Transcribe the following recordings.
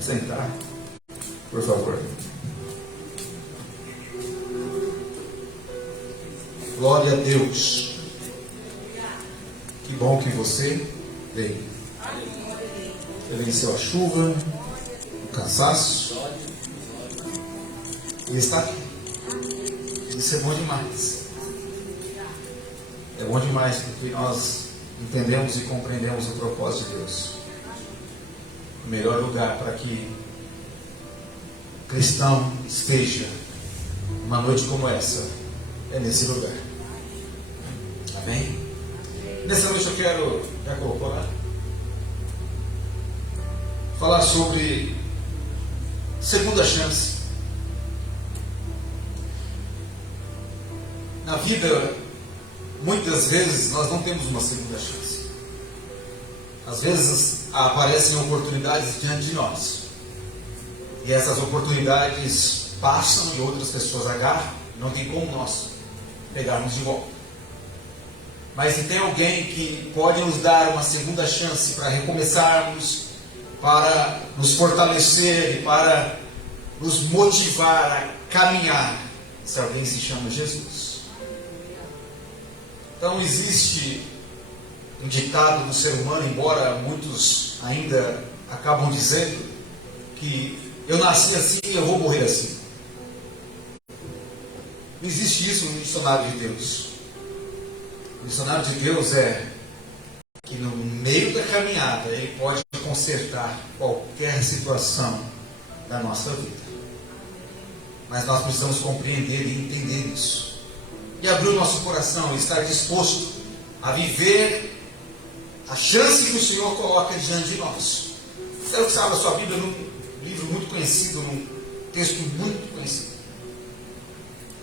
Pode sentar, por favor. Glória a Deus. Que bom que você veio. Você venceu a chuva, o cansaço e está aqui. Isso é bom demais. É bom demais porque nós entendemos e compreendemos o propósito de Deus. O melhor lugar para que o cristão esteja uma noite como essa é nesse lugar. Amém? Nessa noite eu quero, já colocou lá? Falar sobre segunda chance. Na vida, muitas vezes nós não temos uma segunda chance. Às vezes aparecem oportunidades diante de nós. E essas oportunidades passam e outras pessoas agarram. Não tem como nós pegarmos de volta. Mas se tem alguém que pode nos dar uma segunda chance para recomeçarmos, para nos fortalecer e para nos motivar a caminhar, esse alguém se chama Jesus. Então existe um ditado do ser humano, embora muitos ainda acabam dizendo que eu nasci assim e eu vou morrer assim. Não existe isso no dicionário de Deus. O dicionário de Deus é que no meio da caminhada Ele pode consertar qualquer situação da nossa vida. Mas nós precisamos compreender e entender isso. E abrir o nosso coração e estar disposto a viver a chance que o Senhor coloca diante de nós. Quero que você abra a sua Bíblia num livro muito conhecido, num texto muito conhecido.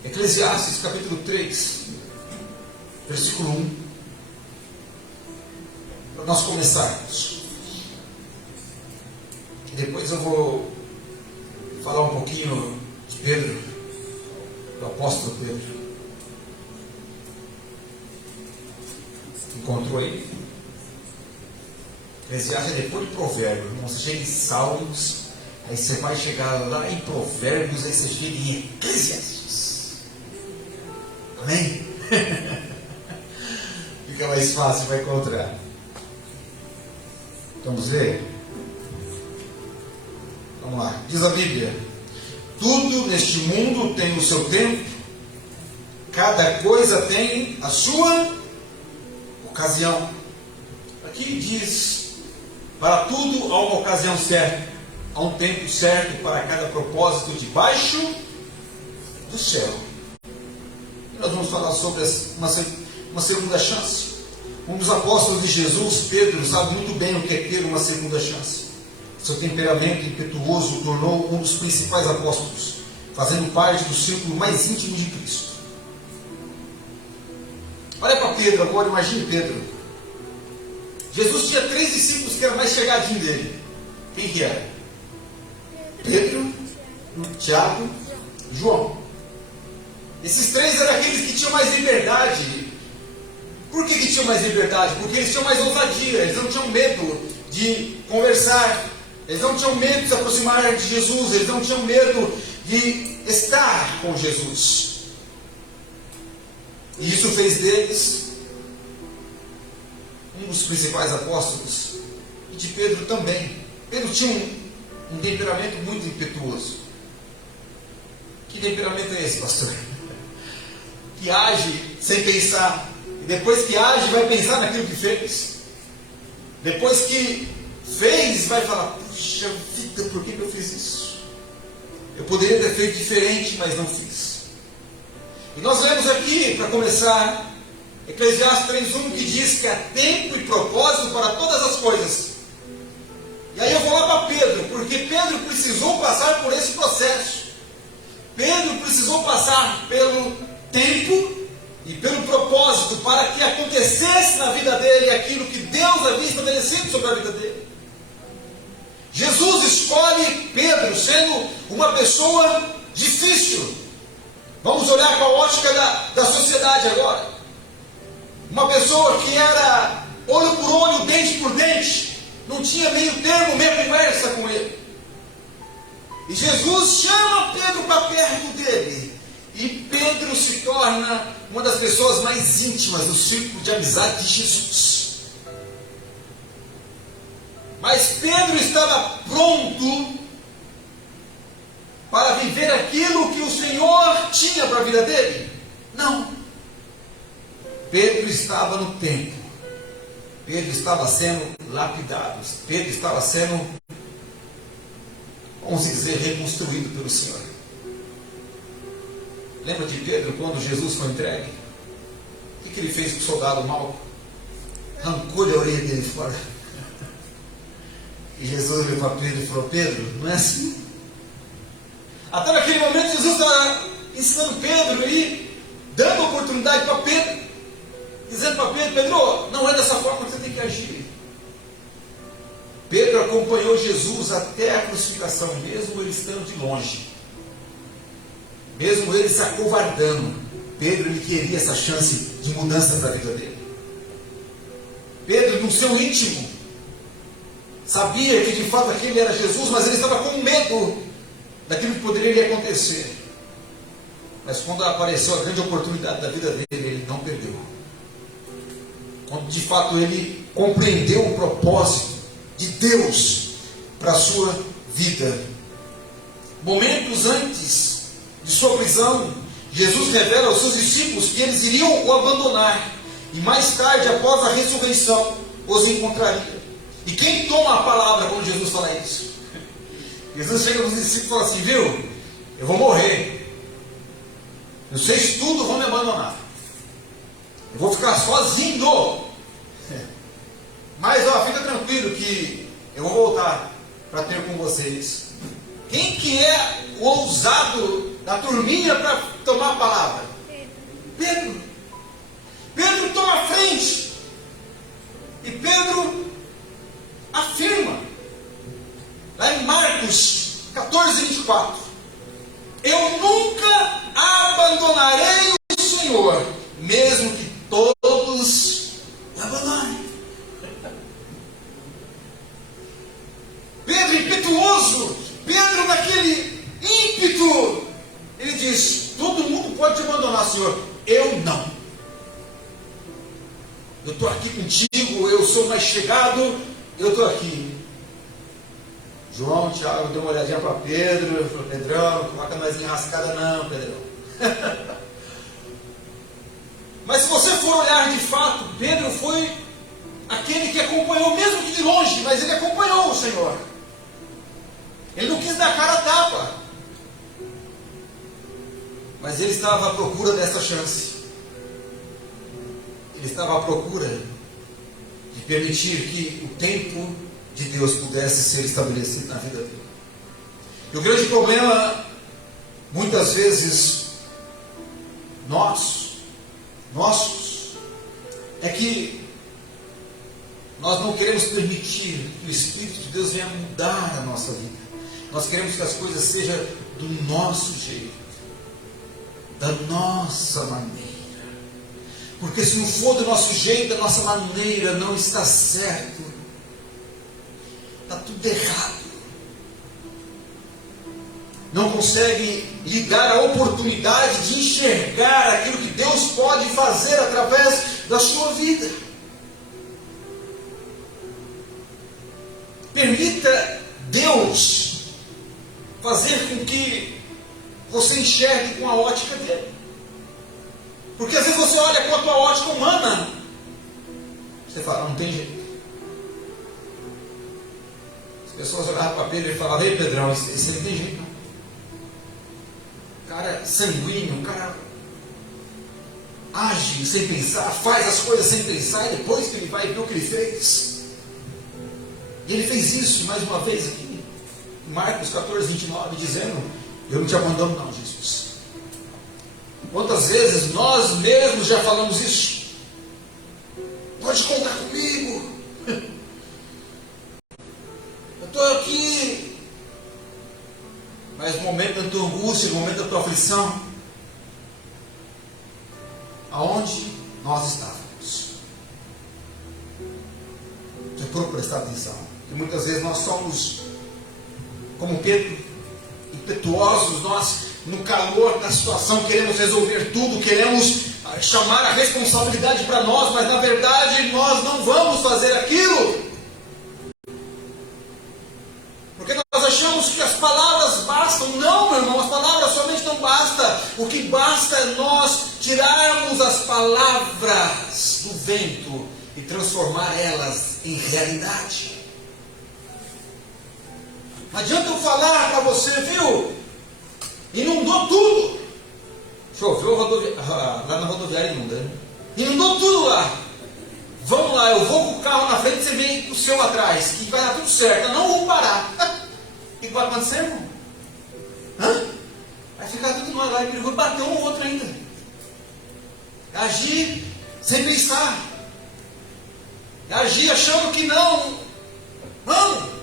Eclesiastes capítulo 3, versículo 1. Para nós começarmos. E depois eu vou falar um pouquinho de Pedro, do apóstolo Pedro. Encontrou aí? Eclesiastes é depois de Provérbios. Você chega em Salmos, aí você vai chegar lá em Provérbios, aí você chega em Eclesiastes. Amém? Fica mais fácil para encontrar. Vamos ver? Vamos lá. Diz a Bíblia: tudo neste mundo tem o seu tempo, cada coisa tem a sua ocasião. Aqui diz: para tudo há uma ocasião certa, há um tempo certo para cada propósito debaixo do céu. E nós vamos falar sobre uma segunda chance. Um dos apóstolos de Jesus, Pedro, sabe muito bem o que é ter uma segunda chance. Seu temperamento impetuoso o tornou um dos principais apóstolos, fazendo parte do círculo mais íntimo de Cristo. Olha para Pedro agora, imagine Pedro. Jesus tinha 3 discípulos que eram mais chegadinhos dele. Quem que era? Pedro, Tiago e João. Esses 3 eram aqueles que tinham mais liberdade. Por que tinham mais liberdade? Porque eles tinham mais ousadia, eles não tinham medo de conversar, eles não tinham medo de se aproximar de Jesus, eles não tinham medo de estar com Jesus. E isso fez deles um dos principais apóstolos, e de Pedro também. Pedro tinha um temperamento muito impetuoso. Que temperamento é esse, pastor? Que age sem pensar, e depois que age vai pensar naquilo que fez. Depois que fez, vai falar: puxa vida, por que eu fiz isso? Eu poderia ter feito diferente, mas não fiz. E nós lemos aqui, para começar, Eclesiastes 3:1, que diz que há tempo e propósito para todas as coisas. E aí eu vou lá para Pedro, porque Pedro precisou passar por esse processo. Pedro precisou passar pelo tempo e pelo propósito para que acontecesse na vida dele aquilo que Deus havia estabelecido sobre a vida dele. Jesus escolhe Pedro sendo uma pessoa difícil. Vamos olhar com a ótica da sociedade agora. Uma pessoa que era olho por olho, dente por dente, não tinha meio termo, meia conversa com ele. E Jesus chama Pedro para perto dele. E Pedro se torna uma das pessoas mais íntimas do círculo de amizade de Jesus. Mas Pedro estava pronto para viver aquilo que o Senhor tinha para a vida dele? Não. Pedro estava no templo. Pedro estava sendo lapidado. Pedro estava sendo, vamos dizer, reconstruído pelo Senhor. Lembra de Pedro quando Jesus foi entregue? O que ele fez com o soldado Malco? Arrancou-lhe a orelha dele fora. E Jesus olhou para Pedro e falou: Pedro, não é assim? Até naquele momento Jesus estava ensinando Pedro e dando oportunidade para Pedro, dizendo para Pedro: Pedro, não é dessa forma que você tem que agir. Pedro acompanhou Jesus até a crucificação, mesmo ele estando de longe, mesmo ele se acovardando. Pedro, ele queria essa chance de mudança para a vida dele. Pedro, no seu íntimo, sabia que de fato aquele era Jesus, mas ele estava com medo daquilo que poderia lhe acontecer. Mas quando apareceu a grande oportunidade da vida dele, ele não perdeu. Quando de fato ele compreendeu o propósito de Deus para a sua vida. Momentos antes de sua prisão, Jesus revela aos seus discípulos que eles iriam o abandonar, e mais tarde, após a ressurreição, os encontraria. E quem toma a palavra quando Jesus fala isso? Jesus chega nos discípulos e fala assim: viu, eu vou morrer, vocês tudo vão me abandonar, eu vou ficar sozinho, mas ó, fica tranquilo que eu vou voltar para ter com vocês. Quem que é o ousado da turminha para tomar a palavra? Pedro. Pedro toma a frente, e Pedro afirma, lá em Marcos 14, 24: eu nunca abandonarei o Senhor, mesmo que todos o abandonem. Pedro impetuoso, Pedro naquele ímpeto, ele diz: todo mundo pode te abandonar, Senhor, eu não. Eu estou aqui contigo, eu sou mais chegado, eu estou aqui. João, Tiago, deu uma olhadinha para Pedro, falou: Pedrão, não coloca nós em rascada não, Pedrão. Mas se você for olhar de fato, Pedro foi aquele que acompanhou, mesmo que de longe, mas ele acompanhou o Senhor. Ele não quis dar cara a tapa, mas ele estava à procura dessa chance. Ele estava à procura de permitir que o tempo de Deus pudesse ser estabelecido na vida dele. E o grande problema, muitas vezes, nossos, é que nós não queremos permitir que o Espírito de Deus venha mudar a nossa vida. Nós queremos que as coisas sejam do nosso jeito, da nossa maneira. Porque se não for do nosso jeito, da nossa maneira, não está certo. Está tudo errado. Não consegue lhe dar a oportunidade de enxergar aquilo que Deus pode fazer através da sua vida. Permita Deus fazer com que você enxergue com a ótica dele. Porque às vezes você olha com a tua ótica humana, você fala: não tem jeito. As pessoas olhavam para Pedro e falavam: ei Pedrão, esse não tem jeito não. Cara sanguíneo, um cara age sem pensar, faz as coisas sem pensar, e depois que ele vai ver o que ele fez. E ele fez isso mais uma vez aqui, em Marcos 14, 29, dizendo: eu não te abandono não, Jesus. Quantas vezes nós mesmos já falamos isso? Pode contar comigo. Eu estou aqui. Mas no momento da tua angústia, no momento da tua aflição, aonde nós estávamos? Já procura prestar atenção. Porque muitas vezes nós somos como Pedro, impetuosos, nós, no calor da situação, queremos resolver tudo, queremos chamar a responsabilidade para nós, mas na verdade nós não vamos fazer aquilo. Porque nós achamos que as palavras bastam. Não, meu irmão, as palavras somente não bastam. O que basta é nós tirarmos as palavras do vento e transformar elas em realidade. Não adianta eu falar para você, viu? Inundou tudo. Choveu lá na rodoviária inunda, né? Inundou tudo lá. Vamos lá, eu vou com o carro na frente, você vem com o seu atrás, que vai dar tudo certo, eu não vou parar. O que vai acontecer, irmão? Vai ficar tudo nós lá e vou bater um ou outro ainda. Agir sem pensar. Agir achando que não. Vamos!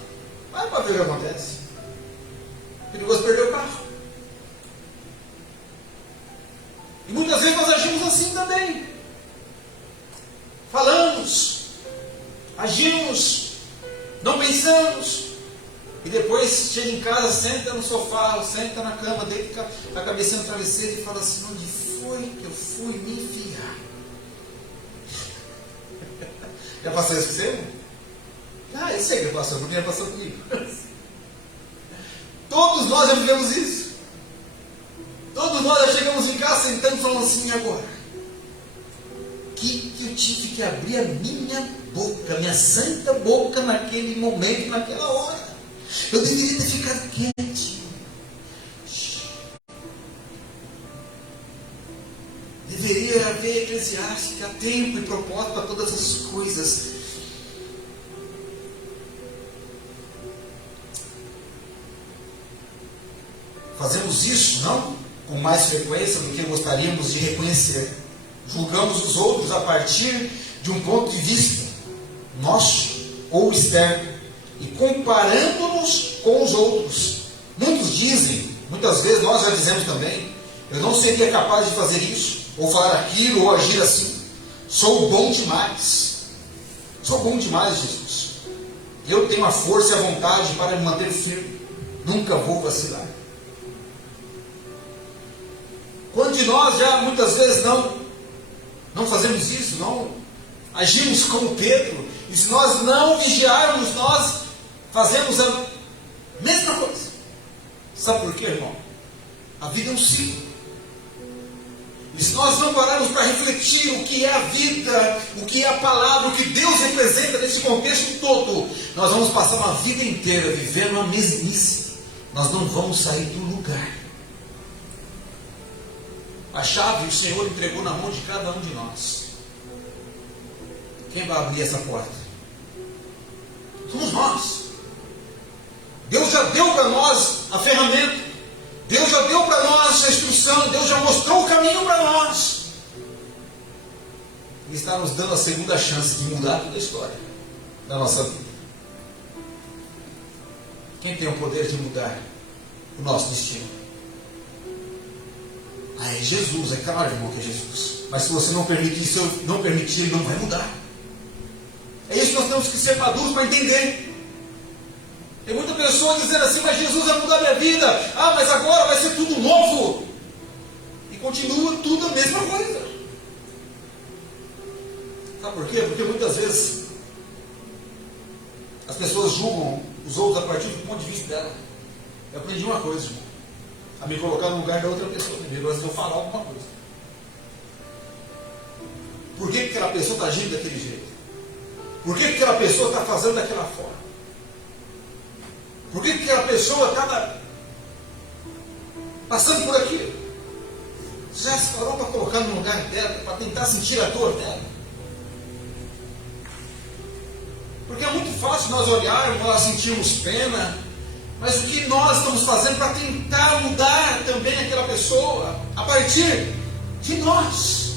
Vai para ver o que acontece. Perigoso perder o carro. E muitas vezes nós agimos assim também. Falamos, agimos, não pensamos, e depois chega em casa, senta no sofá, senta na cama, deita a cabeça no travesseiro e fala assim: onde foi que eu fui me enfiar? Já passou isso com você? Eu sei que passou, porque já passou comigo. Todos nós já vivemos isso. Todos nós já chegamos em casa sentando e falando assim: agora? Que eu tive que abrir a minha boca, minha santa boca naquele momento, naquela hora. Eu deveria ter ficado quietinho. Deveria haver eclesiástica, tempo e propósito para todas as coisas. Fazemos isso, não com mais frequência do que gostaríamos de reconhecer. Julgamos os outros a partir de um ponto de vista nosso ou externo e comparando-nos com os outros. Muitos dizem, muitas vezes nós já dizemos também: eu não seria capaz de fazer isso, ou falar aquilo, ou agir assim. Sou bom demais. Sou bom demais, Jesus. Eu tenho a força e a vontade para me manter firme. Nunca vou vacilar. Quando de nós já muitas vezes não fazemos isso, não agimos como Pedro, e se nós não vigiarmos, nós fazemos a mesma coisa. Sabe por quê, irmão? A vida é um ciclo. E se nós não pararmos para refletir o que é a vida, o que é a palavra, o que Deus representa nesse contexto todo, nós vamos passar uma vida inteira vivendo uma mesmice. Nós não vamos sair do lugar. A chave o Senhor entregou na mão de cada um de nós. Quem vai abrir essa porta? Somos nós. Deus já deu para nós a ferramenta. Deus já deu para nós a instrução. Deus já mostrou o caminho para nós. E está nos dando a segunda chance de mudar toda a história da nossa vida. Quem tem o poder de mudar o nosso destino? É Jesus, é claro, irmão, que é Jesus. Mas se você não permitir, se eu não permitir, ele não vai mudar. É isso que nós temos que ser maduros para entender. Tem muita pessoa dizendo assim: mas Jesus vai mudar minha vida. Mas agora vai ser tudo novo. E continua tudo a mesma coisa. Sabe por quê? Porque muitas vezes as pessoas julgam os outros a partir do ponto de vista dela. Eu aprendi uma coisa, irmão: a me colocar no lugar da outra pessoa primeiro, antes de eu falar alguma coisa. Por que aquela pessoa está agindo daquele jeito? Por que aquela pessoa está fazendo daquela forma? Por que aquela pessoa está passando por aquilo? Você já se parou para colocar no lugar dela, para tentar sentir a dor dela? Porque é muito fácil nós olharmos, nós sentirmos pena, mas o que nós estamos fazendo para tentar mudar também aquela pessoa a partir de nós?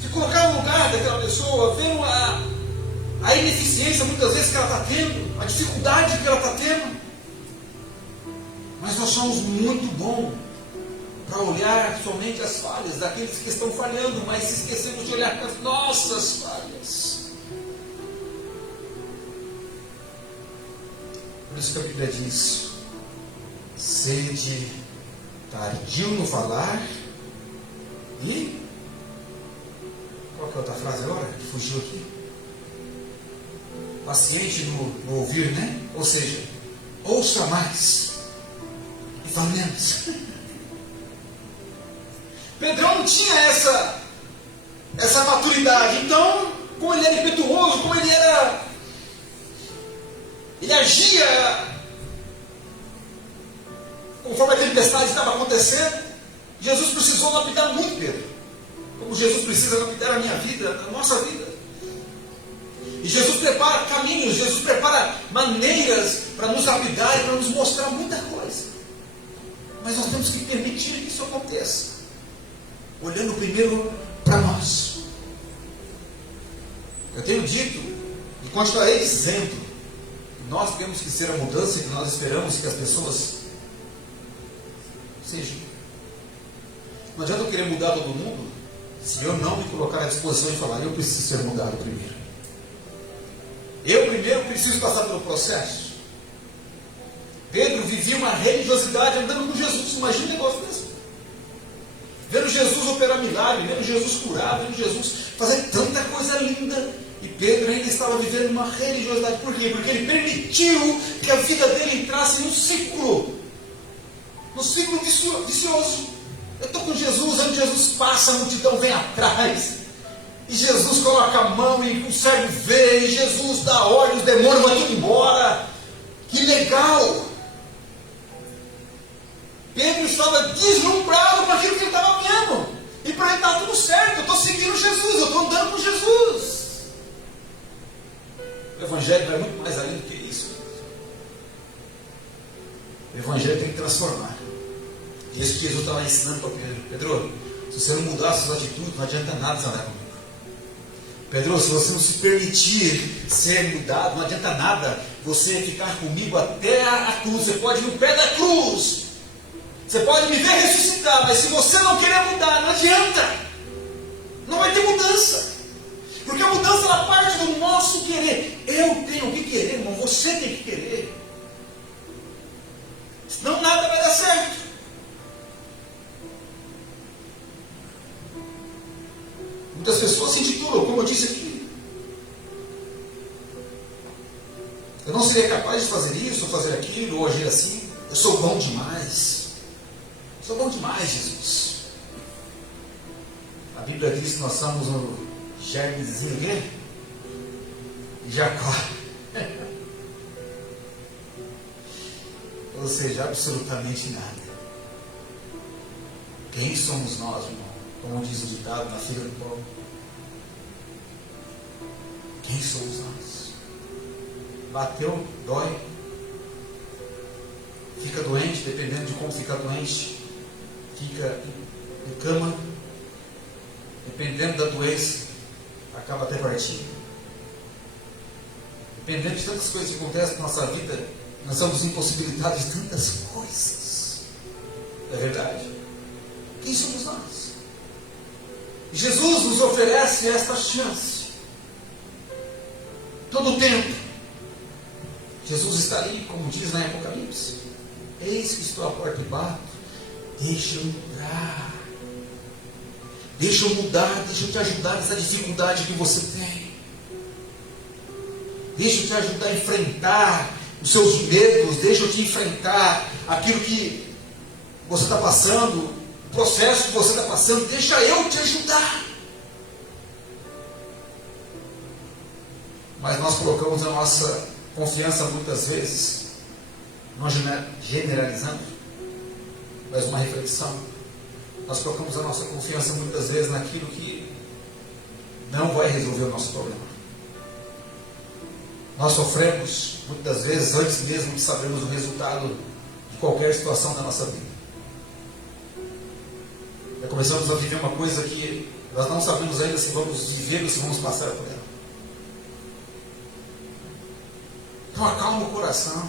Se colocar no lugar daquela pessoa, vendo a ineficiência muitas vezes que ela está tendo, a dificuldade que ela está tendo. Mas nós somos muito bons para olhar somente as falhas daqueles que estão falhando, mas se esquecemos de olhar para as nossas falhas. Por isso que a Bíblia diz: sede tardio no falar e... Qual que é a outra frase agora que fugiu aqui? Paciente no ouvir, né? Ou seja, ouça mais e fale menos. Pedrão não tinha essa maturidade. Então, como ele era impetuoso, como ele agia conforme a tempestade estava acontecendo, Jesus precisou lapidar muito Pedro, como Jesus precisa lapidar a minha vida, a nossa vida. E Jesus prepara caminhos, Jesus prepara maneiras para nos lapidar e para nos mostrar muita coisa. Mas nós temos que permitir que isso aconteça, olhando primeiro para nós. Eu tenho dito e continuarei dizendo: nós temos que ser a mudança que nós esperamos que as pessoas sejam. Não adianta eu querer mudar todo mundo se eu não me colocar à disposição de falar: eu preciso ser mudado primeiro. Eu primeiro preciso passar pelo processo. Pedro vivia uma religiosidade andando com Jesus. Imagina um negócio desse. Vendo Jesus operar milagre, vendo Jesus curar, vendo Jesus fazer tanta coisa linda. E Pedro ainda estava vivendo uma religiosidade. Por quê? Porque ele permitiu que a vida dele entrasse num ciclo vicioso. Eu estou com Jesus, onde Jesus passa, a multidão vem atrás. E Jesus coloca a mão e o cego vê, e Jesus dá ordem, os demônios vão tudo embora. Que legal! Pedro estava deslumbrado com aquilo que ele estava vendo. E para ele está tudo certo, eu estou seguindo Jesus, eu estou andando com Jesus. O Evangelho vai muito mais além do que isso. O Evangelho tem que transformar. E isso que Jesus estava ensinando para Pedro. Pedro, se você não mudar as suas atitudes, não adianta nada você andar comigo. Pedro, se você não se permitir ser mudado, não adianta nada você ficar comigo até a cruz. Você pode ir no pé da cruz, você pode me ver ressuscitar, mas se você não querer mudar, não adianta. Não vai ter mudança. Porque a mudança ela parte do nosso querer. Eu tenho que querer, irmão, você tem que querer. Senão nada vai dar certo. Muitas pessoas se intitulam, como eu disse aqui: eu não seria capaz de fazer isso, ou fazer aquilo, ou agir assim. Eu sou bom demais. Sou bom demais, Jesus. A Bíblia diz que nós somos o germezinho de Jacó. Ou seja, absolutamente nada. Quem somos nós, irmão? Como diz o ditado, na fila do pão. Quem somos nós? Bateu, dói. Fica doente, dependendo de como ficar doente. Fica em cama. Dependendo da doença, acaba até partindo. Dependendo de tantas coisas que acontecem na nossa vida, nós somos impossibilitados de tantas coisas. É verdade? Quem somos nós? Jesus nos oferece esta chance. Todo o tempo. Jesus está ali, como diz na Apocalipse: eis que estou à porta e bato. Deixa eu entrar. Deixa eu mudar, deixa eu te ajudar nessa dificuldade que você tem. Deixa eu te ajudar a enfrentar os seus medos. Deixa eu te enfrentar aquilo que você está passando, o processo que você está passando. Deixa eu te ajudar. Mas nós colocamos a nossa confiança muitas vezes, não generalizando, mas uma reflexão. Nós colocamos a nossa confiança muitas vezes naquilo que não vai resolver o nosso problema. Nós sofremos muitas vezes antes mesmo de sabermos o resultado de qualquer situação da nossa vida. Já começamos a viver uma coisa que nós não sabemos ainda se vamos viver ou se vamos passar por ela. Então acalma o coração.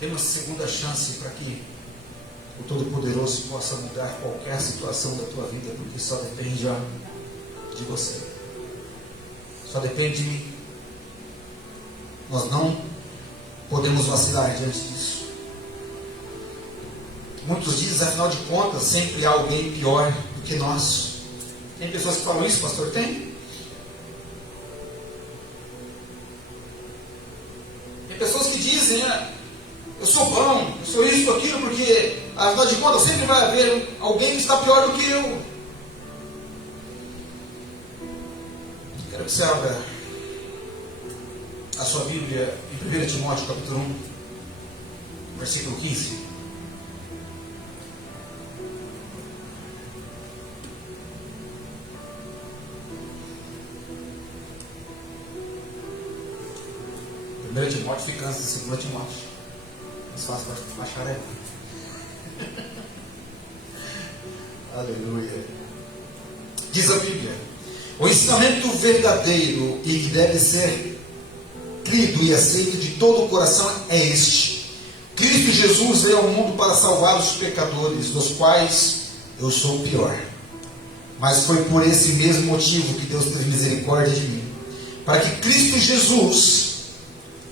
Tem uma segunda chance para que o Todo-Poderoso possa mudar qualquer situação da tua vida, porque só depende de você. Só depende de mim. Nós não podemos vacilar diante disso. Muitos dizem, afinal de contas, sempre há alguém pior do que nós. Tem pessoas que falam isso, pastor? Tem? Tem pessoas que dizem, eu sou bom, eu sou isso, aquilo, porque, afinal de contas, sempre vai haver alguém que está pior do que eu. Quero que você abra a sua Bíblia em 1 Timóteo, capítulo 1, versículo 15. Primeiro Timóteo fica antes de 2 Timóteo. Mais fácil para achar é. Aleluia. Diz a Bíblia: o ensinamento verdadeiro e que deve ser crido e aceito de todo o coração é este: Cristo Jesus veio ao mundo para salvar os pecadores, dos quais eu sou o pior. Mas foi por esse mesmo motivo que Deus teve misericórdia de mim, para que Cristo Jesus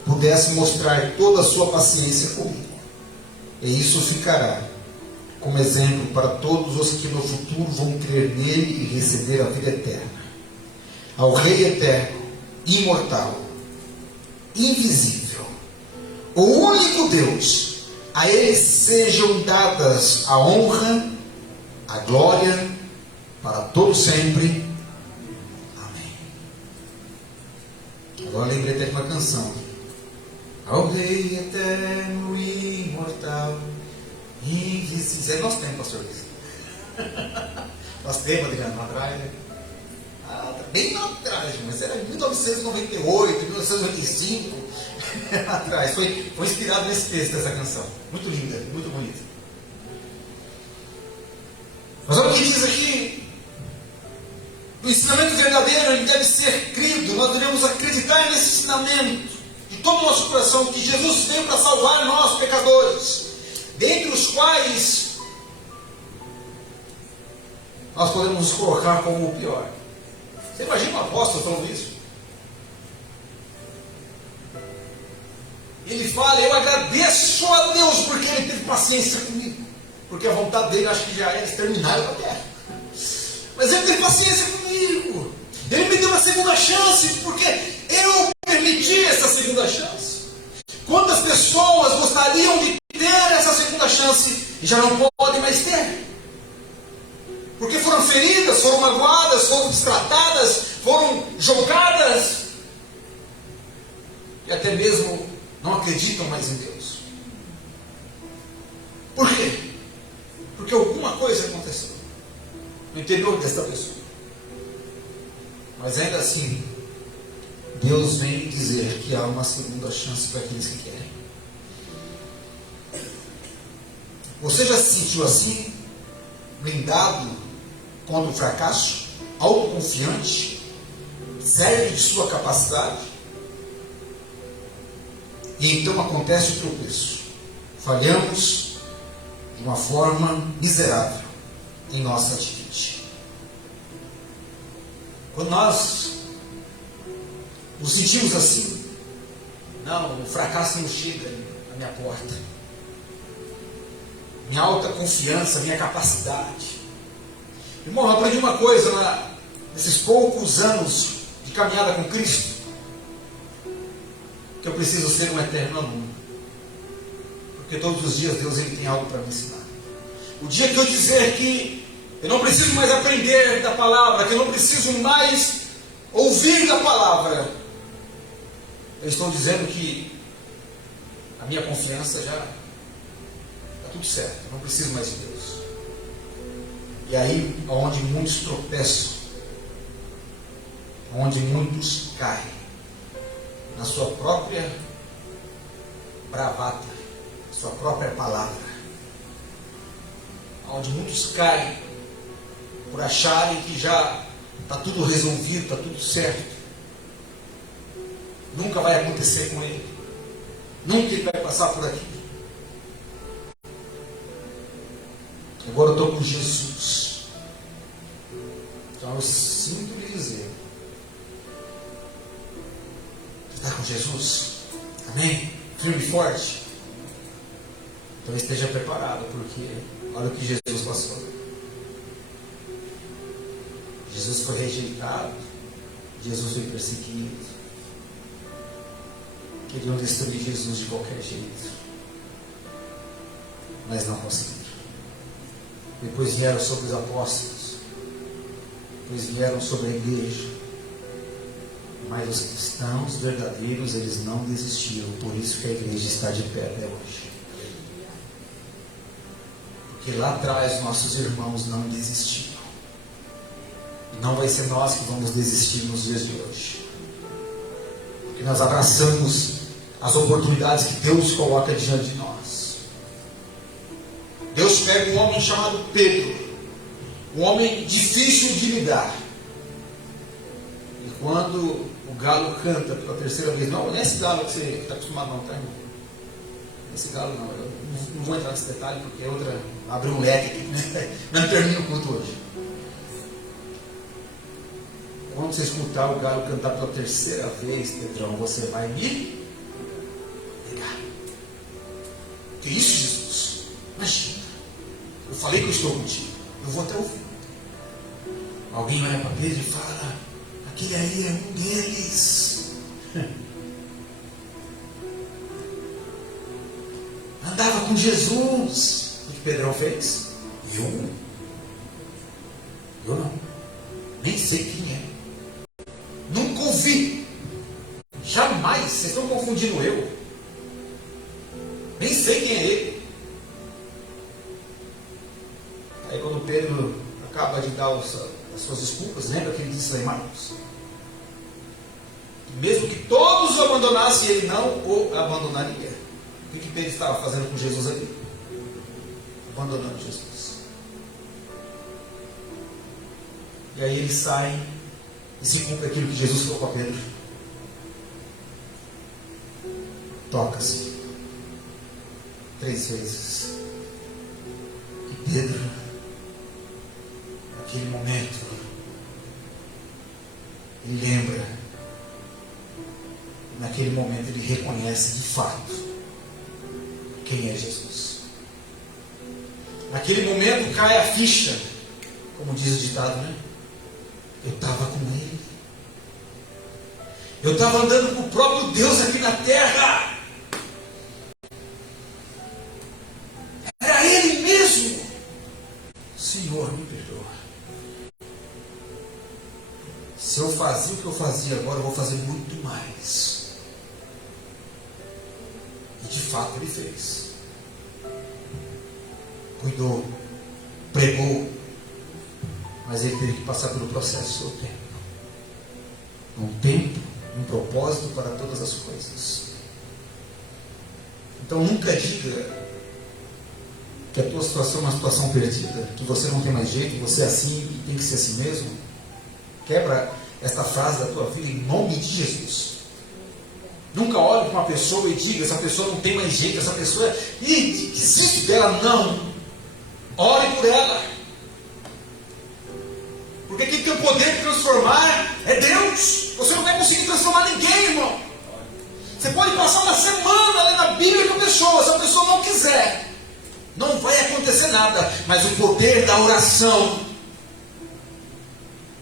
pudesse mostrar toda a sua paciência comigo. E isso ficará como exemplo para todos os que no futuro vão crer nele e receber a vida eterna. Ao Rei eterno, imortal, invisível, o único Deus, a ele sejam dadas a honra, a glória, para todo sempre. Amém. Agora lembrei até de uma canção. Ao Rei eterno, imortal, invisível. Nós temos, pastor Luiz. Nós temos, Adriano, lá atrás, né? Bem lá atrás, mas era em 1998, 1995, atrás. Foi inspirado nesse texto dessa canção. Muito linda, muito bonita. Mas olha o que diz aqui. O ensinamento verdadeiro ele deve ser crido. Nós devemos acreditar nesse ensinamento de todo o nosso coração, que Jesus veio para salvar nós, pecadores, dentre os quais nós podemos nos colocar como o pior. Você imagina um apóstolo falando isso? Ele fala: eu agradeço a Deus porque Ele teve paciência comigo, porque a vontade dele acho que já era exterminar a terra, mas Ele teve paciência comigo. Ele me deu uma segunda chance, porque eu permiti essa segunda chance. Quantas pessoas gostariam de ter essa segunda chance e já não podem mais ter? Porque foram feridas, foram magoadas, foram destratadas, foram jogadas. E até mesmo não acreditam mais em Deus. Por quê? Porque alguma coisa aconteceu no interior desta pessoa. Mas ainda assim, Deus vem dizer que há uma segunda chance para aqueles que querem. Você já se sentiu assim? Blindado contra o fracasso? Autoconfiante? Certo de sua capacidade? E então acontece o tropeço. Falhamos de uma forma miserável em nossa atitude. Quando nós nos sentimos assim, não, o fracasso não chega na minha porta. Minha alta confiança, minha capacidade. Irmão, eu aprendi uma coisa nesses poucos anos de caminhada com Cristo, que eu preciso ser um eterno aluno. Porque todos os dias Deus ele tem algo para me ensinar. O dia que eu dizer que eu não preciso mais aprender da palavra, que eu não preciso mais ouvir da palavra, eu estou dizendo que a minha confiança já está tudo certo, eu não preciso mais de Deus. E aí, onde muitos tropeçam, onde muitos caem, na sua própria bravata, sua própria palavra, onde muitos caem por acharem que já está tudo resolvido, está tudo certo. Nunca vai acontecer com ele. Nunca ele vai passar por aqui. Agora eu estou com Jesus. Então eu sinto lhe dizer: você está com Jesus? Amém? firme e forte. Então esteja preparado, porque olha o que Jesus passou. Jesus foi rejeitado, Jesus foi perseguido. Queriam destruir Jesus de qualquer jeito, mas não conseguiram. Depois vieram sobre os apóstolos, depois vieram sobre a igreja, mas os cristãos verdadeiros, eles não desistiram. Por isso que a igreja está de pé até hoje. Porque lá atrás nossos irmãos não desistiram. E não vai ser nós que vamos desistir nos dias de hoje. Porque nós abraçamos as oportunidades que Deus coloca diante de nós. Deus pega um homem chamado Pedro, um homem difícil de lidar. E quando o galo canta pela terceira vez, não é esse galo que você está acostumado não, tá, irmão? Esse galo não, eu não vou entrar nesse detalhe porque é outra, abre um leque aqui, né? Não termina o culto hoje. Quando você escutar o galo cantar pela terceira vez, Pedrão, você vai me pegar. Que isso, Jesus? Imagina, eu falei que eu estou contigo, eu vou até o fim. Alguém olha para Pedro e fala: aquele aí é um deles. Andava com Jesus. O que Pedrão fez? Eu não. Nem sei quem é. Nunca ouvi. Jamais. Vocês estão confundindo eu. Nem sei quem é ele. Aí quando Pedro acaba de dar as suas desculpas, lembra que ele disse lá em Marcos? Mesmo que todos o abandonassem, ele não o abandonaria. O que Pedro estava fazendo com Jesus ali? Abandonando Jesus. E aí ele sai e se cumpre aquilo que Jesus falou para Pedro. Toca-se 3 vezes. E Pedro, naquele momento, ele lembra. Naquele momento ele reconhece de fato quem é Jesus. Naquele momento cai a ficha, como diz o ditado, né? Eu estava com ele. Eu estava andando com o próprio Deus aqui na terra. Era ele mesmo. Senhor, me perdoa. Se eu fazia o que eu fazia agora, eu vou fazer muito mais. E de fato ele fez. Cuidou, pregou, mas ele teve que passar pelo processo do tempo. Um tempo, um propósito para todas as coisas. Então nunca diga que a tua situação é uma situação perdida, que você não tem mais jeito, você é assim e tem que ser assim mesmo. Quebra esta frase da tua vida em nome de Jesus. Nunca olhe para uma pessoa e diga: essa pessoa não tem mais jeito, essa pessoa desiste dela. Não. Ore por ela. Porque quem tem o poder de transformar é Deus. Você não vai conseguir transformar ninguém, irmão. Você pode passar uma semana lendo a Bíblia com a pessoa. Se a pessoa não quiser, não vai acontecer nada. Mas o poder da oração,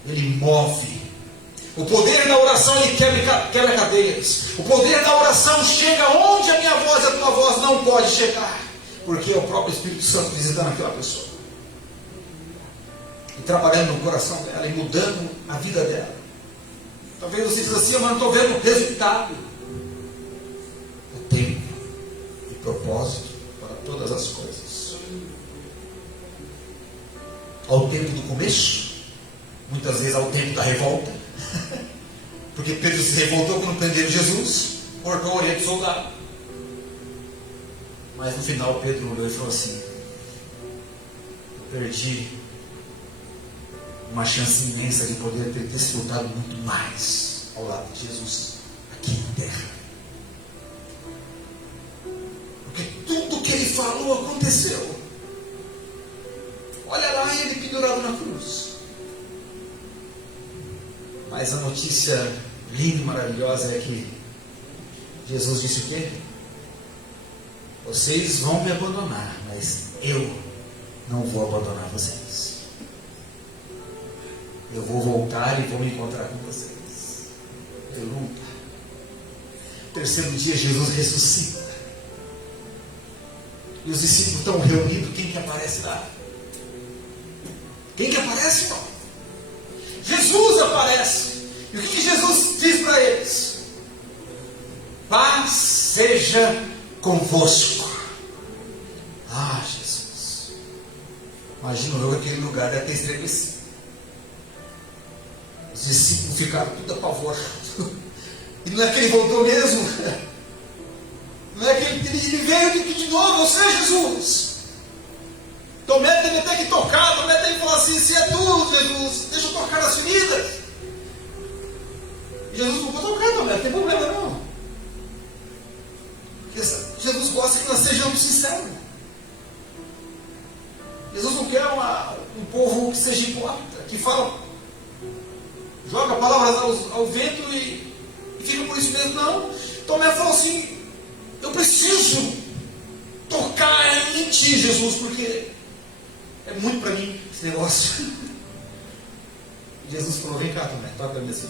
ele move. O poder da oração, ele quebra cadeias. O poder da oração chega onde a minha voz e a tua voz não pode chegar. Porque é o próprio Espírito Santo visitando aquela pessoa. E trabalhando no coração dela e mudando a vida dela. Talvez você diz assim: mas não estou vendo o resultado. O tempo e propósito para todas as coisas. Ao tempo do começo, muitas vezes ao tempo da revolta. Porque Pedro se revoltou quando prenderam Jesus, cortou a orelha do soldado. Mas no final Pedro olhou e falou assim: eu perdi uma chance imensa de poder ter desfrutado muito mais ao lado de Jesus aqui na terra. Porque tudo que ele falou aconteceu. Olha lá ele pendurado na cruz. Mas a notícia linda e maravilhosa é que Jesus disse o quê? vocês vão me abandonar, mas eu não vou abandonar vocês. Eu vou voltar e vou me encontrar com vocês. Aleluia. Terceiro dia, Jesus ressuscita. E os discípulos estão reunidos. Quem que aparece lá? Quem que aparece, irmão? Jesus aparece. E o que Jesus diz para eles? Paz seja convosco. Ah, Jesus. Imagina eu aquele lugar deve ter estremecido. Os discípulos ficaram tudo apavorados. E não é que ele voltou mesmo? Não é que ele veio de novo? Você, Jesus? Tomé teve até que tocar. Tomé teve que falar assim: se é tu, Jesus, deixa eu tocar nas feridas. E Jesus não pode tocar, Tomé, não tem problema não. Porque Jesus gosta que nós sejamos sinceros. Jesus não quer um povo que seja hipócrita, que fala, joga palavras ao vento e fica por isso mesmo. Não. Tomé falou assim: eu preciso tocar em ti, Jesus, porque é muito para mim esse negócio. E Jesus falou: vem cá, Tomé, toca nesse.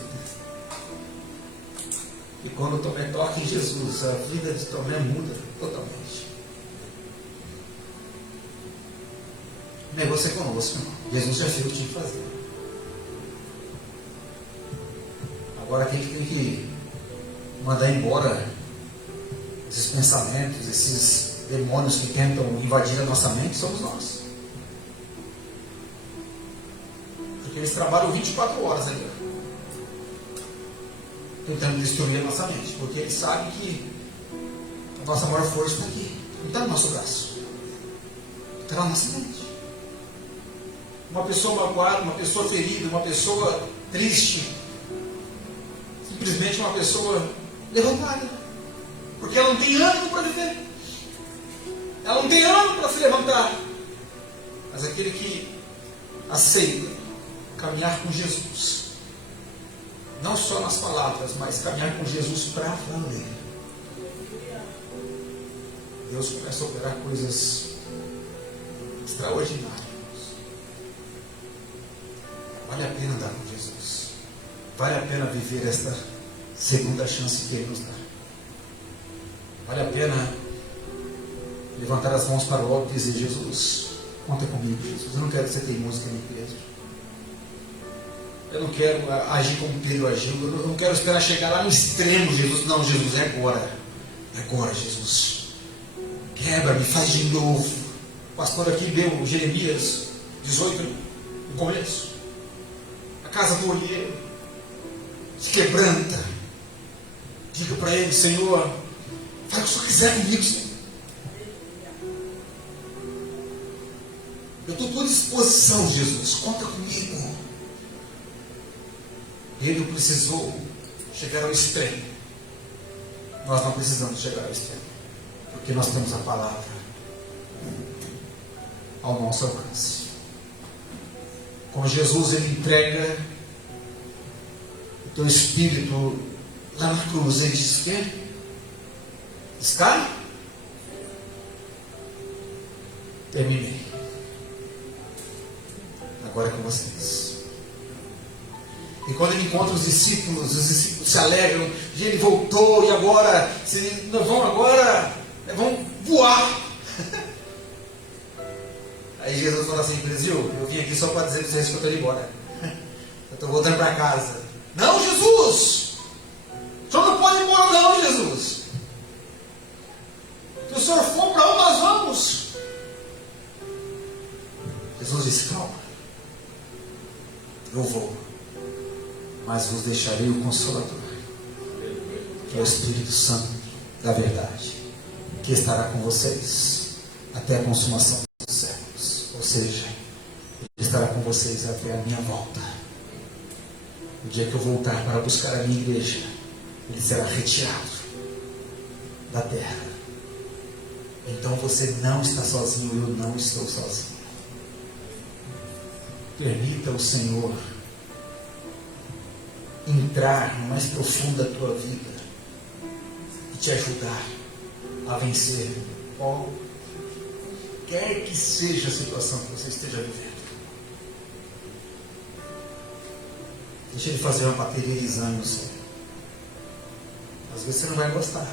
E quando Tomé toca em Jesus, a vida de Tomé muda totalmente. O negócio é conosco, irmão. Jesus já fez o que tinha que fazer. Agora quem tem que mandar embora esses pensamentos, esses demônios que tentam invadir a nossa mente, somos nós. Porque eles trabalham 24 horas ali, tentando destruir a nossa mente, porque eles sabem que a nossa maior força está aqui, não está no nosso braço, está na nossa mente. Uma pessoa magoada, uma pessoa ferida, uma pessoa triste, simplesmente uma pessoa levantada, porque ela não tem ânimo para viver, ela não tem ânimo para se levantar. Mas aquele que aceita caminhar com Jesus, não só nas palavras, mas caminhar com Jesus para valer, Deus começa a operar coisas extraordinárias. Vale a pena andar com Jesus. Vale a pena viver esta segunda chance que Ele nos dá. Vale a pena levantar as mãos para o alto e dizer: Jesus, conta comigo, Jesus. Eu não quero ser teimoso que nem Pedro. Eu não quero agir como Pedro agiu. Eu não quero esperar chegar lá no extremo, Jesus. Não, Jesus, é agora. É agora, Jesus. Quebra-me, faz de novo. O pastor aqui deu Jeremias 18 no começo. A casa do olheiro se quebranta. Diga para ele: Senhor, faz o que o Senhor quiser comigo, Senhor. Eu estou à tua disposição, Jesus. Conta comigo. Ele não precisou chegar ao extremo. Nós não precisamos chegar ao extremo, porque nós temos a palavra ao nosso alcance. Com Jesus Ele entrega o teu espírito lá na cruz. Ele diz: que está? Terminei. Agora é com vocês. E quando ele encontra os discípulos se alegram. Ele voltou e agora vão voar. Aí Jesus falou assim: Brasil, eu vim aqui só para dizer para vocês que eu estou indo embora. Eu estou voltando para casa. Não, Jesus! O senhor não pode ir embora não, Jesus. Se o senhor for, para onde nós vamos? Jesus disse: calma, eu vou, mas vos deixarei o Consolador, que é o Espírito Santo da verdade, que estará com vocês até a consumação dos séculos. Ou seja, Ele estará com vocês até a minha volta. O dia que eu voltar para buscar a minha igreja, Ele será retirado da terra. Então você não está sozinho, eu não estou sozinho. Permita o Senhor entrar no mais profundo da tua vida e te ajudar a vencer qualquer que seja a situação que você esteja vivendo. Deixa ele fazer uma bateria de exame no você. Às vezes você não vai gostar.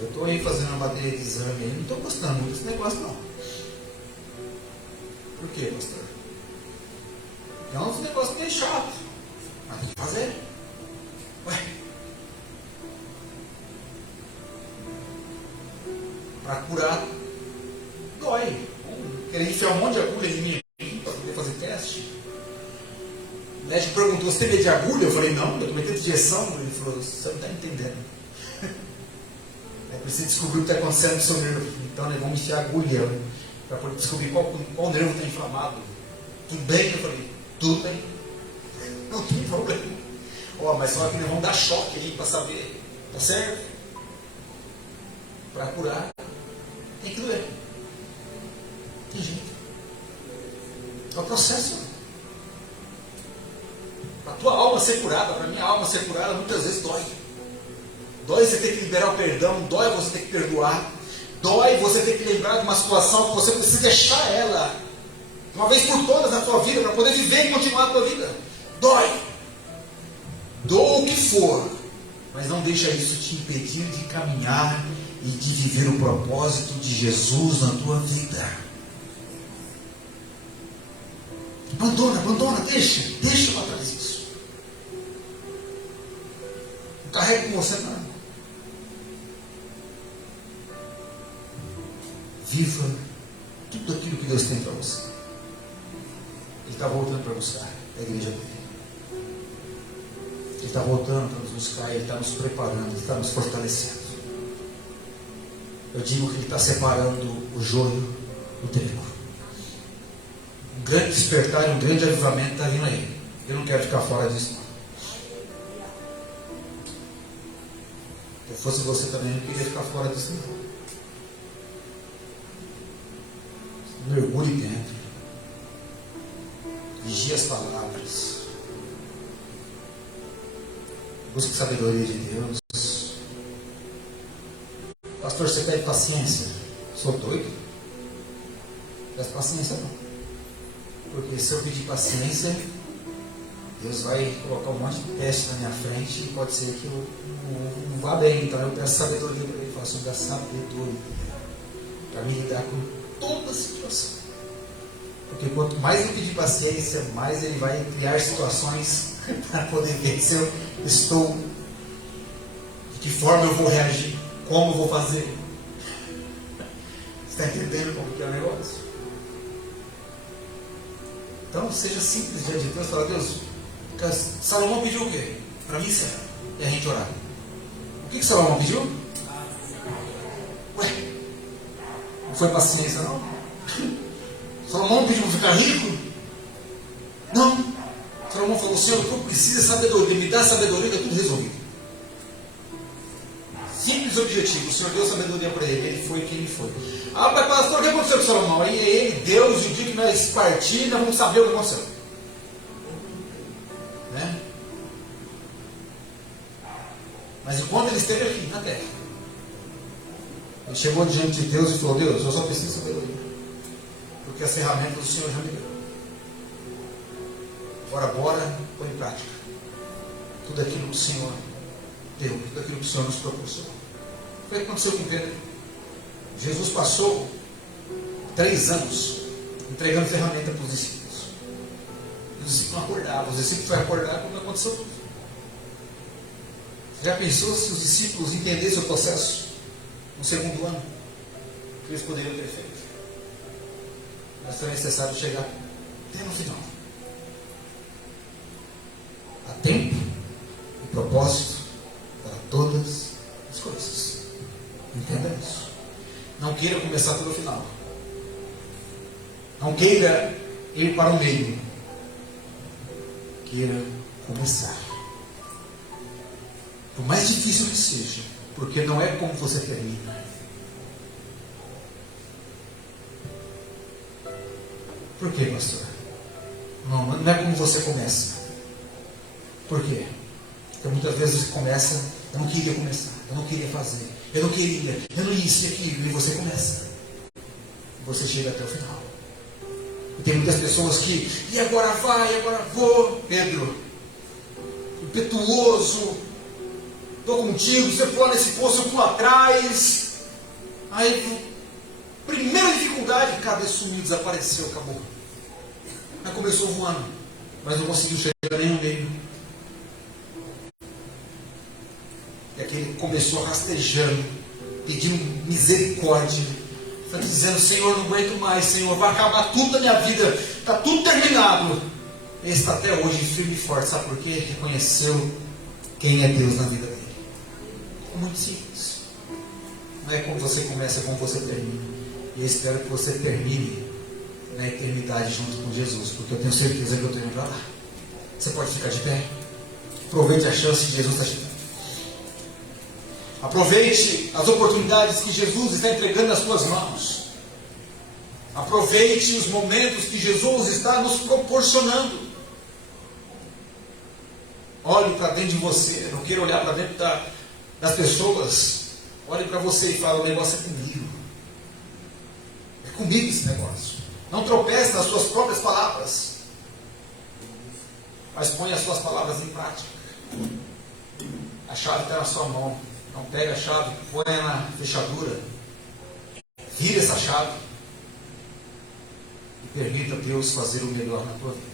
Eu estou aí fazendo uma bateria de exame aí, não estou gostando muito desse negócio não. Por quê, pastor? É um negócio meio chato, mas tem que fazer. Ué. Para curar, dói. Querer enfiar um monte de agulha em mim para poder fazer teste. O médico perguntou: você tem medo de agulha? Eu falei: não, eu estou metendo injeção. Ele falou: você não está entendendo. É preciso descobrir o que está acontecendo no seu nervo. Então, nós vamos enfiar agulha para poder descobrir qual nervo está inflamado. Tudo bem? Eu falei: tudo bem. Não tem problema. Mas só que nós vamos dar choque aí para saber. Tá certo? Para curar, tem que doer. Tem jeito. É o processo. Para a tua alma ser curada, para a minha alma ser curada, muitas vezes dói. Dói você ter que liberar o perdão, dói você ter que perdoar, dói você ter que lembrar de uma situação que você precisa deixar ela, uma vez por todas na tua vida, para poder viver e continuar a tua vida. Dói. Doa o que for, mas não deixa isso te impedir de caminhar e de viver o propósito de Jesus na tua vida. Abandona, deixa para trás isso. Não carrega com você nada. Viva tudo aquilo que Deus tem para você. Ele está voltando para buscar a igreja dele. Ele está voltando para nos buscar, Ele está nos preparando, Ele está nos fortalecendo. Eu digo que Ele está separando o joio do trigo. Um grande despertar e um grande avivamento está vindo aí. Eu não quero ficar fora disso, não. Se eu fosse você também, eu não queria ficar fora disso, não. Mergulhe dentro. Vigie as palavras. Busque sabedoria de Deus. Pastor, você pede paciência? Sou doido? Não peço paciência não. Porque se eu pedir paciência, Deus vai colocar um monte de teste na minha frente e pode ser que eu não vá bem. Então eu peço sabedoria para Ele. Faço da sabedoria para me lidar com toda a situação. Porque quanto mais eu pedir paciência, mais Ele vai criar situações para poder ver se eu estou, de que forma eu vou reagir, como eu vou fazer. Você está entendendo como que é o negócio? Então seja simples diante de Deus. Fala: Deus, Salomão pediu o quê? Para mim será. E a gente orar. O que Salomão pediu? Ué, não foi paciência não? Salomão pediu para ficar rico? Não. Salomão falou: Senhor, o que eu preciso é sabedoria. Me dá sabedoria, está tudo resolvido. Simples objetivo. O Senhor deu sabedoria para ele. Ele foi quem ele foi. Mas pastor, o que aconteceu com Salomão? Aí é ele, Deus, e o dia que nós partir, nós vamos saber o que aconteceu. Né? Mas enquanto ele esteve aqui na terra, ele chegou diante de Deus e falou: Deus, eu só preciso de sabedoria. Porque as ferramentas do Senhor já me deu. Bora, põe em prática tudo aquilo que o Senhor deu, tudo aquilo que o Senhor nos proporcionou. Foi o que aconteceu com Pedro. Jesus passou 3 anos entregando ferramenta para os discípulos. Os discípulos não acordavam. Os discípulos foram acordar quando aconteceu tudo. Você já pensou se os discípulos entendessem o processo no 2º ano? O que eles poderiam ter feito? Mas foi necessário chegar até no final. Há tempo e propósito para todas as coisas. Entenda isso. Não queira começar pelo final. Não queira ir para o meio. Queira começar. Por mais difícil que seja, porque não é como você termina. Por quê, pastor? Não é como você começa. Por quê? Então muitas vezes você começa, eu não queria começar, eu não queria fazer, eu não queria, eu não isso e aquilo, e você começa. Você chega até o final. E tem muitas pessoas que, e agora vai, agora vou. Pedro, impetuoso, estou contigo, você pula nesse poço, eu pulo atrás. Aí, primeira dificuldade, cadê? Sumiu, desapareceu, acabou. Aí começou voando, mas não conseguiu chegar nem no meio. E aquele começou rastejando, pedindo misericórdia, dizendo: Senhor, não aguento mais, Senhor, vai acabar tudo na minha vida, está tudo terminado. Ele está até hoje firme e forte, sabe por quê? Reconheceu quem é Deus na vida dele. É muito simples. Não é como você começa, é como você termina. E eu espero que você termine na eternidade junto com Jesus, porque eu tenho certeza que eu estou indo para lá. Você pode ficar de pé? Aproveite a chance que Jesus está te dando. Aproveite as oportunidades que Jesus está entregando nas suas mãos. Aproveite os momentos que Jesus está nos proporcionando. Olhe para dentro de você. Não queira olhar para dentro das pessoas. Olhe para você e fale: o negócio é comigo. É comigo esse negócio. Não tropece nas suas próprias palavras, mas ponha as suas palavras em prática. A chave está na sua mão. Então pega a chave, põe na fechadura, vira essa chave e permita Deus fazer o melhor na tua vida.